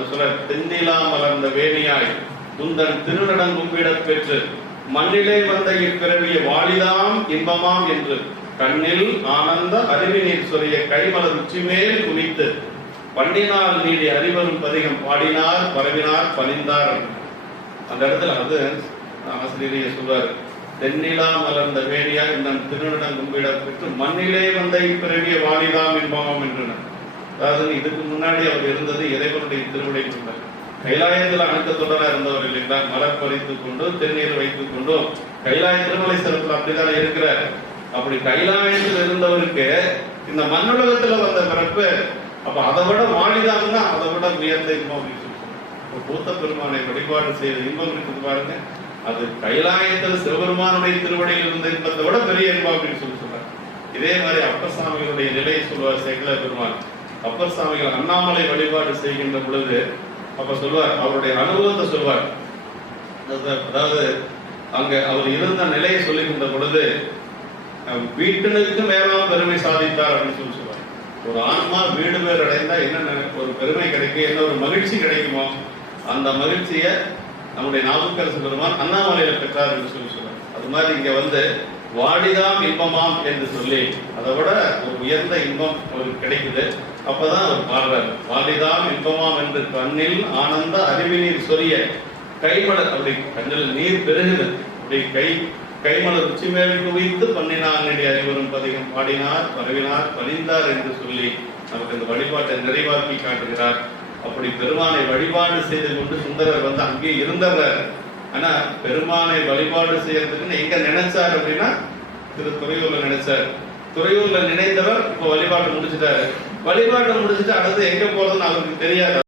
தென்னிலா மலர்ந்த வேணியாய் துந்தன் திருநடங்கும்பிடப் பெற்று மண்ணிலே வந்த இப்பிறவிய வாழிதாம் இன்பமாம் என்று கண்ணில் ஆனந்த அறிவி நீர் சொரிய கைமலர் உச்சிமேல் குனித்து பண்ணினால் நீடி அறிவரும் பதிகம் பாடினார் பரவினார் பணிந்தார். அந்த இடத்துல அது ஆசிரியரையே சொல்வார் தென்னிலா மலர்ந்த வேணியாய் இந்த திருநடம் பெற்று மண்ணிலே வந்த இப்பிறவிய வாழிதாம் இன்பமாம் என்றனர். அதாவது இதுக்கு முன்னாடி அவர் இருந்தது இறைவனுடைய திருவிடை கொண்டார் கைலாயத்தில் அணுக்கத்துடனா இருந்தவர் இல்லைங்களா? மலர் பறித்துக் கொண்டு திருநீர் வைத்துக் கொண்டு கைலாய திருமலை சிறப்புல அப்படிதான் இருக்கிறார். அப்படி கைலாயத்தில் இருந்தவருக்கு இந்த மண்ணுலகத்துல வந்த பிறப்பு அப்ப அதை விட வாழிதாங்கன்னா அதை விட உயர்ந்த இன்பம் அப்படின்னு பூத்த பெருமானை வழிபாடு செய்த இன்பம் இருக்குது பாருங்க. அது கைலாயத்தில் சிவபெருமானுடைய திருவடையில் இருந்த இன்பத்தை விட பெரிய இன்பம் அப்படின்னு சொல்லி சொல்றாங்க. இதே மாதிரி அப்பசாமிகளுடைய நிலையை சொல்வார் சேகல பெருமான். அப்பர் சாமிகள் அண்ணாமலை வழிபாடு செய்கின்ற பொழுது அப்ப சொல்வார் அவருடைய அனுபவத்தை சொல்வார். அதாவது- அதாவது அங்க அவர் இருந்த நிலையை சொல்லுகின்ற பொழுது அஹ், வீட்டினுக்கு மேலாம் பெருமை சாதித்தார் அப்படின்னு சொல்லி சொல்வார். ஒரு ஆன்மா வீடு பேர் அடைந்தா என்ன ஒரு பெருமை கிடைக்கும் என்ன ஒரு மகிழ்ச்சி கிடைக்குமோ அந்த மகிழ்ச்சியை நம்முடைய நாவுக்கரசு பெருமான் அண்ணாமலையில பெற்றார் என்று சொல்லி சொல்றார் அது மாதிரி இங்க வந்து வாடிதாம் இன்பமாம் என்று சொல்லி அதை விட ஒரு உயர்ந்த இன்பம் ஒரு கிடைக்குது. அப்பதான் அவர் பாடுறாரு வாடிதாம் இன்பமாம் என்று கண்ணில் ஆனந்த அறிவினீர் சொரிய கைமலர் அப்படி கண்ணில் நீர் பெருகுது. அப்படி கை கைமலர் உச்சி மேல் குவித்து பண்ணினார் அறிவரும் பதிகம். பாடினார் பரவினார் பணிந்தார் என்று சொல்லி நமக்கு இந்த வழிபாட்டை நிறைவாக்கி காட்டுகிறார். அப்படி பெருமானை வழிபாடு செய்து கொண்டு சுந்தரர் வந்து அங்கே இருந்தவர். ஆனா பெருமானை வழிபாடு செய்யறதுக்குன்னு எங்க நினைச்சார் அப்படின்னா திரு துறையூர்ல நினைச்சார். துறையூர்ல நினைந்தவர் இப்ப வழிபாடு முடிச்சுட்டாரு. வழிபாடு முடிச்சுட்டு அடுத்து எங்க போறதுன்னு அவருக்கு தெரியாது.